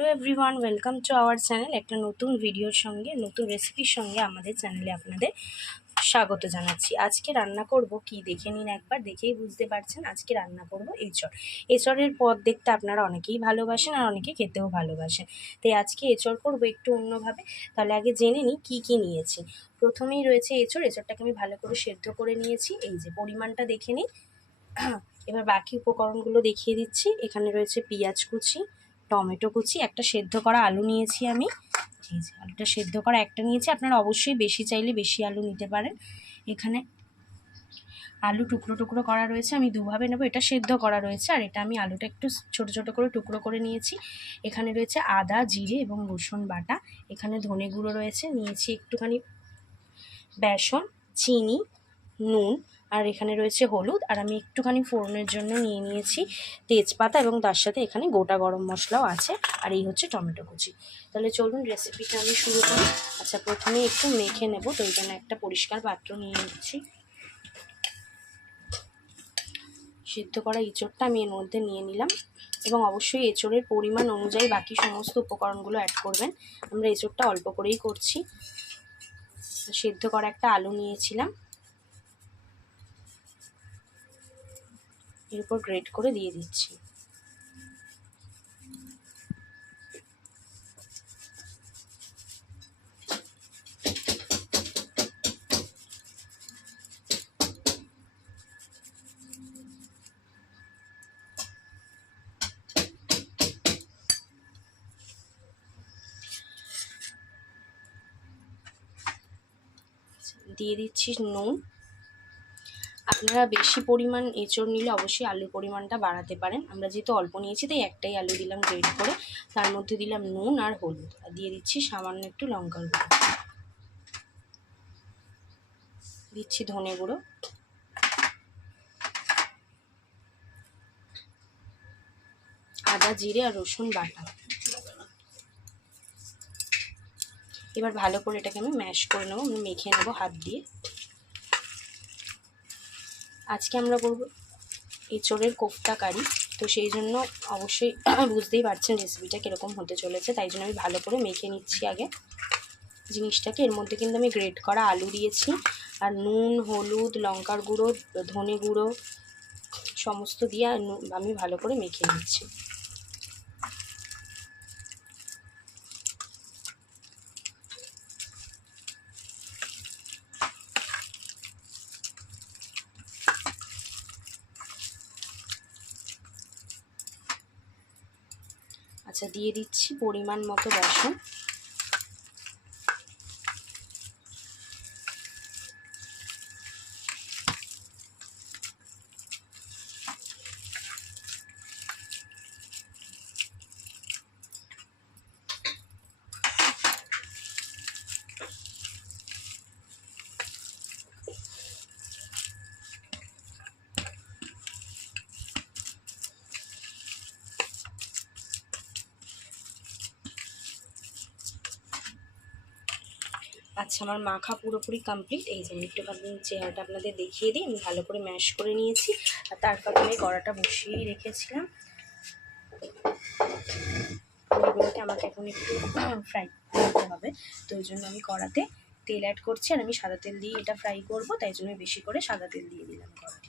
Hello everyone, welcome to our channel. একটা নতুন ভিডিওর সঙ্গে, নতুন রেসিপির সঙ্গে আমাদের চ্যানেলে আপনাদের স্বাগত জানাচ্ছি। আজকে রান্না করব কি দেখে নিন একবার, দেখেই বুঝতে পারছেন। আজকে রান্না করব এঁচড়। এঁচড়ের পদ দেখতে আপনারা অনেকেই ভালোবাসেন আর অনেকে খেতেও ভালোবাসেন, তাই আজকে এঁচড় করব একটু অন্যভাবে। তাহলে আগে জেনে নিই কী কী নিয়েছি। প্রথমেই রয়েছে এঁচড়। এঁচড়টাকে আমি ভালো করে সেদ্ধ করে নিয়েছি। এই যে পরিমাণটা দেখে নিই। এবার বাকি উপকরণগুলো দেখিয়ে দিচ্ছি। এখানে রয়েছে পেঁয়াজ কুচি, টমেটো কুচি, একটা সেদ্ধ করা আলু নিয়েছি আমি। এই যে আলুটা সেদ্ধ করা একটা নিয়েছি, আপনারা অবশ্যই বেশি চাইলে বেশি আলু নিতে পারেন। এখানে আলু টুকরো টুকরো করা রয়েছে, আমি দুভাবে নেব। এটা সেদ্ধ করা রয়েছে আর এটা আমি আলুটা একটু ছোট ছোট করে টুকরো করে নিয়েছি। এখানে রয়েছে আদা, জিরে এবং রসুন বাটা। এখানে ধনে গুঁড়ো রয়েছে, নিয়েছি একটুখানি বেসন, চিনি, নুন, আর এখানে রয়েছে হলুদ। আর আমি একটুখানি ফোড়নের জন্য নিয়ে নিয়েছি তেজপাতা, এবং তার সাথে এখানে গোটা গরম মশলাও আছে। আর এই হচ্ছে টমেটো কুচি। তাহলে চলুন রেসিপিটা আমি শুরু করি। আচ্ছা, প্রথমে একটু মেখে নেব, তো এই জন্য একটা পরিষ্কার পাত্র নিয়ে নিচ্ছি। সিদ্ধ করা এঁচড়টা আমি এর মধ্যে নিয়ে নিলাম, এবং অবশ্যই এঁচড়ের পরিমাণ অনুযায়ী বাকি সমস্ত উপকরণগুলো অ্যাড করবেন। আমরা এঁচড়টা অল্প করেই করছি। সিদ্ধ করা একটা আলু নিয়েছিলাম, এর উপর গ্রেট করে দিয়ে দিচ্ছি। দিয়ে দিচ্ছি নুন। আপনারা বেশি পরিমাণ এঁচড় নিলে অবশ্যই আলুর পরিমাণটা বাড়াতে পারেন। আমরা যেহেতু অল্প নিয়েছি তাই একটাই আলু দিলাম গ্রেট করে। তার মধ্যে দিলাম নুন আর হলুদ, আর দিয়ে দিচ্ছি সামান্য একটু লঙ্কার গুঁড়ো, দিচ্ছি ধনে গুঁড়ো, আদা, জিরে আর রসুন বাটা। এবার ভালো করে এটাকে আমি ম্যাশ করে নেবো, আমি মেখে নেবো হাত দিয়ে। আজকে আমরা করবো এঁচড়ের কোফতা কারি, তো সেই জন্য অবশ্যই বুঝতেই পারছেন রেসিপিটা কীরকম হতে চলেছে। তাই জন্য আমি ভালো করে মেখে নিচ্ছি আগে জিনিসটাকে। এর মধ্যে কিন্তু আমি গ্রেট করা আলু দিয়েছি, আর নুন, হলুদ, লঙ্কার গুঁড়ো, ধনে গুঁড়ো সমস্ত দিয়ে আমি ভালো করে মেখে নিচ্ছি। আচ্ছা, দিয়ে দিচ্ছি পরিমাণ মতো বেসন। আচ্ছা, আমার মাখা পুরোপুরি কমপ্লিট। এই যে একটুখানি চেহারাটা আপনাদের দেখিয়ে দিই। আমি ভালো করে ম্যাশ করে নিয়েছি, আর তার ফাঁকে আমি কড়াটা বসিয়েই রেখেছিলাম। এগুলোকে আমাকে এখন একটু ফ্রাই করতে হবে, তো ওই জন্য আমি কড়াতে তেল অ্যাড করছি। আর আমি সাদা তেল দিয়ে এটা ফ্রাই করবো, তাই জন্য বেশি করে সাদা তেল দিয়ে দিলাম কড়াতে।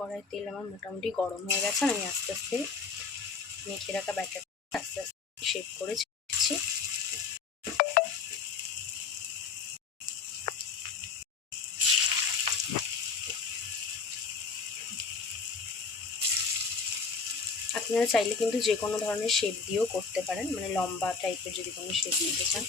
কড়াইয়ের তেল আমার মোটামুটি গরম হয়ে গেছে। আমি আস্তে আস্তে মেখে রাখা ব্যাটারটা আস্তে আস্তে শেপ করে ছেড়েছি। আপনারা চাইলে কিন্তু যে কোনো ধরনের শেপ দিয়েও করতে পারেন, মানে লম্বা টাইপের যদি কোনো শেপ দিতে চান।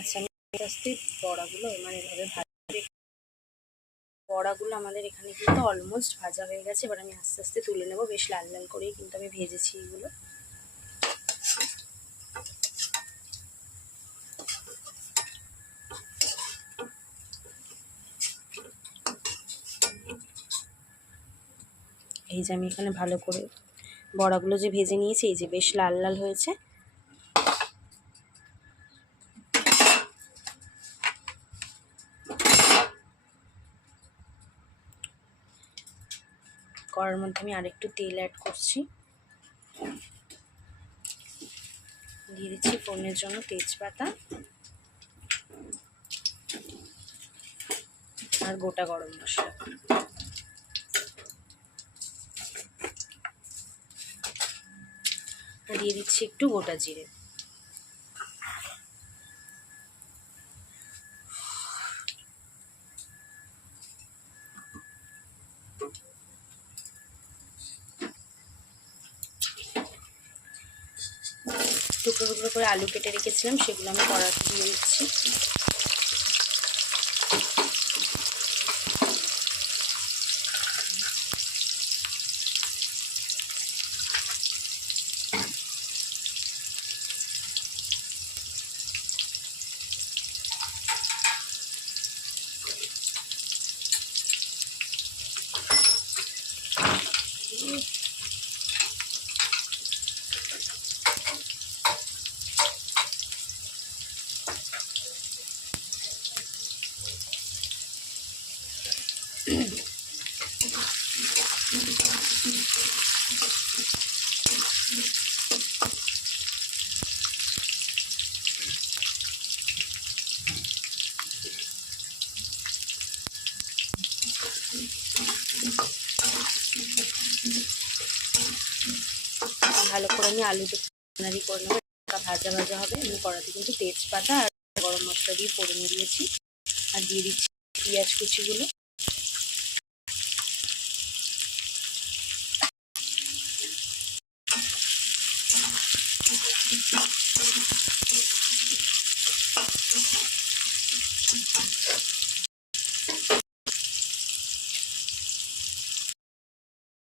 আচ্ছা, আমি আস্তে আস্তে বড়াগুলো মানে এভাবে ভাজা, বড়াগুলো আমাদের এখানে কিন্তু অলমোস্ট ভাজা হয়ে গেছে। এবার আমি আস্তে আস্তে তুলে নেবো। বেশ লাল লাল করেই কিন্তু আমি ভেজেছি এগুলো। এই যে আমি এখানে ভালো করে বড়াগুলো যে ভেজে নিয়েছি, এই যে বেশ লাল লাল হয়েছে। কড়ার মধ্যে আমি আরেকটু তেল অ্যাড করছি, দিয়ে দিচ্ছি ফোড়নের জন্য তেজপাতা আর গোটা গরম মশলা। দিয়ে দিচ্ছি একটু গোটা জিরে। টুকরো টুকরো করে আলু কেটে রেখেছিলাম, সেগুলো আমি কড়াতে দিয়ে দিচ্ছি। ভালো করে আমি আলুটা নাড়ি করে নেবো, ভাজা ভাজা হবে। আমি কড়াতে কিন্তু তেজপাতা আর গরম মশলা দিয়ে ফোড়ন দিয়েছি, আর দিয়ে দিচ্ছি পেঁয়াজ কুচিগুলো।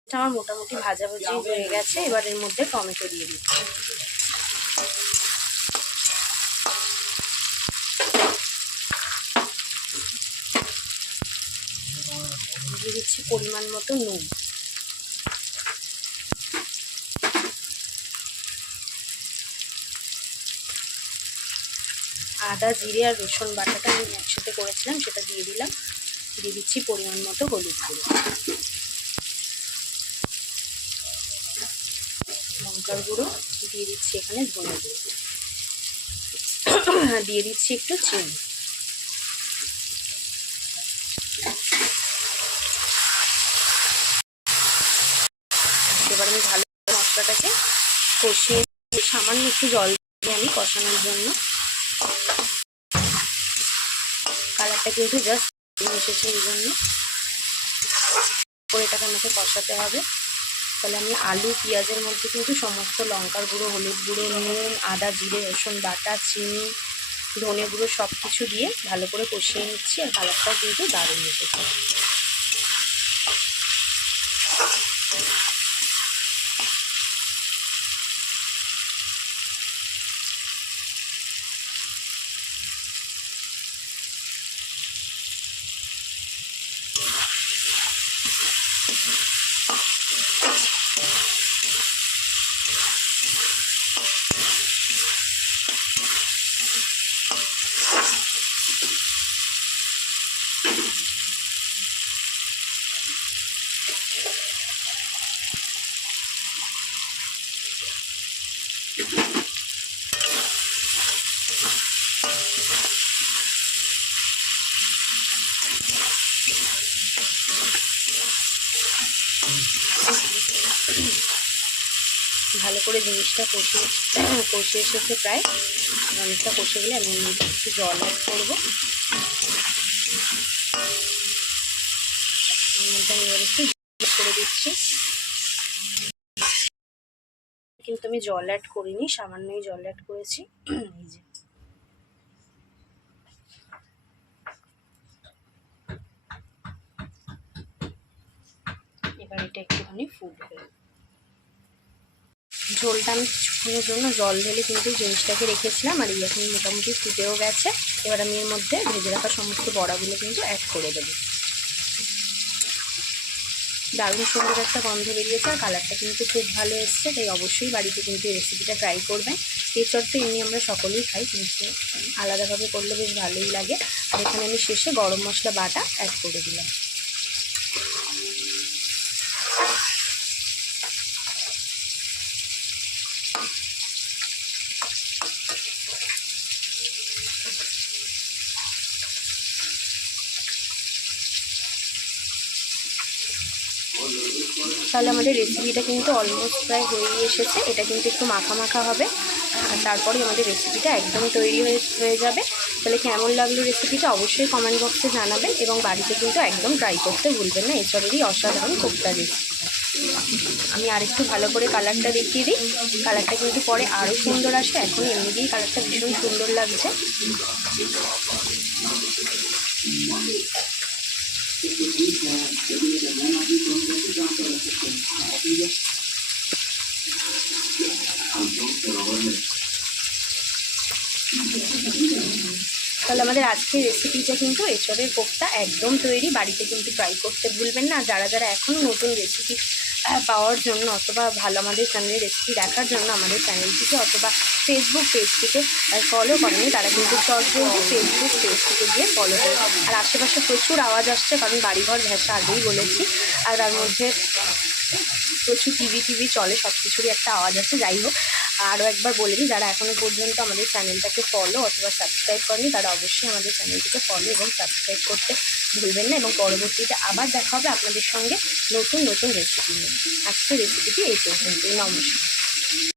আমার মোটামুটি ভাজাভাজি হয়ে গেছে। এবার এর মধ্যে টমেটো দিয়ে দিচ্ছি। দিয়ে দিচ্ছি পরিমাণ মতো নুন। আদা জিরে আর রসুন বাটাটা আমি একসাথে করেছিলাম, সেটা দিয়ে দিলাম। দিয়ে দিচ্ছি পরিমাণ মতো হলুদ গুঁড়ো, লঙ্কার গুঁড়ো, দিয়ে দিচ্ছি এখানে ধনে গুঁড়ো, দিয়ে দিচ্ছি একটু চিনি। এবার আমি ভালো মশলাটাকে কষিয়ে সামান্য একটু জল আমি কষানোর জন্য। কালারটা কিন্তু জাস্ট এসেছে, এই জন্য করে এটাকে আমাকে কষাতে হবে। তাহলে আমি আলু পেঁয়াজের মধ্যে কিন্তু সমস্ত লঙ্কার গুঁড়ো, হলুদ গুঁড়ো, নুন, আদা জিরে রসুন বাটা, চিনি, ধনে গুঁড়ো সব কিছু দিয়ে ভালো করে কষিয়ে নিচ্ছি। আর কালারটাও কিন্তু দারুণ এসেছে। ভালো করে জিনিসটা কষে এসেছে প্রায়। অনেকটা কষে গেলে আমি একটু জল অ্যাড করবো। এর মধ্যে আমি এবার একটু করে দিচ্ছি, কিন্তু আমি জল অ্যাড করিনি, সামান্যই জল অ্যাড করেছি। এই যে এবার এটা একটুখানি ফুটবে। ঝোলটা আমি কিছুক্ষণের জন্য জল ঢেলে কিন্তু জিনিসটাকে রেখেছিলাম, আর এখন মোটামুটি ফুটেও গেছে। এবার আমি এর মধ্যে ভেজে রাখা সমস্ত বড়াগুলো কিন্তু অ্যাড করে দেবো। দারুণ সুন্দর একটা গন্ধ বেরিয়েছে, আর কালারটা কিন্তু খুব ভালো এসছে। তাই অবশ্যই বাড়িতে কিন্তু এই রেসিপিটা ট্রাই করবেন। এঁচড় তো এমনি আমরা সকলেই খাই, কিন্তু আলাদাভাবে করলে বেশ ভালোই লাগে। আর এখানে আমি শেষে গরম মশলা বাটা অ্যাড করে দিলাম। তাহলে আমাদের রেসিপিটা কিন্তু অলমোস্ট প্রায় হয়েই এসেছে। এটা কিন্তু একটু মাখা মাখা হবে, আর তারপরে আমাদের রেসিপিটা একদম তৈরি হয়ে যাবে। তাহলে কেমন লাগলো রেসিপিটা অবশ্যই কমেন্ট বক্সে জানাবেন, এবং বাড়িতে কিন্তু একদম ট্রাই করতে ভুলবেন না এঁচড়েরই অসাধারণ কোপ্তা রেসিপিটা। আমি আরেকটু ভালো করে কালারটা দেখিয়ে দিই। কালারটা কিন্তু পরে আরও সুন্দর আসে, এখন এমনিতেই কালারটা ভীষণ সুন্দর লাগছে। তাহলে আমাদের আজকের রেসিপিটা কিন্তু এঁচড়ের কোপ্তা একদম তৈরি। বাড়িতে কিন্তু ট্রাই করতে ভুলবেন না। যারা যারা এখনও নতুন রেসিপি পাওয়ার জন্য অথবা ভালো আমাদের চ্যানেলের রেসিপি দেখার জন্য আমাদের চ্যানেলটিকে অথবা ফেসবুক পেজটিকে ফলো করেনি, তারা কিন্তু চটজলদি ফেসবুক পেজটিকে গিয়ে ফলো করে। আর আশেপাশে প্রচুর আওয়াজ আসছে, কারণ বাড়িঘর ভেসা আগেই বলেছি, আর তার মধ্যে প্রচুর টিভি চলে, সব কিছুরই একটা আওয়াজ আছে। যাই হোক, আরও একবার বলে দিই, যারা এখনও পর্যন্ত আমাদের চ্যানেলটাকে ফলো অথবা সাবস্ক্রাইব করেনি, তারা অবশ্যই আমাদের চ্যানেলটিকে ফলো এবং সাবস্ক্রাইব করতে ভুলবেন না। এবং পরবর্তীতে আবার দেখা হবে আপনাদের সঙ্গে নতুন রেসিপি নিয়ে। আজকের রেসিপিটি এই পর্যন্তই। নমস্কার।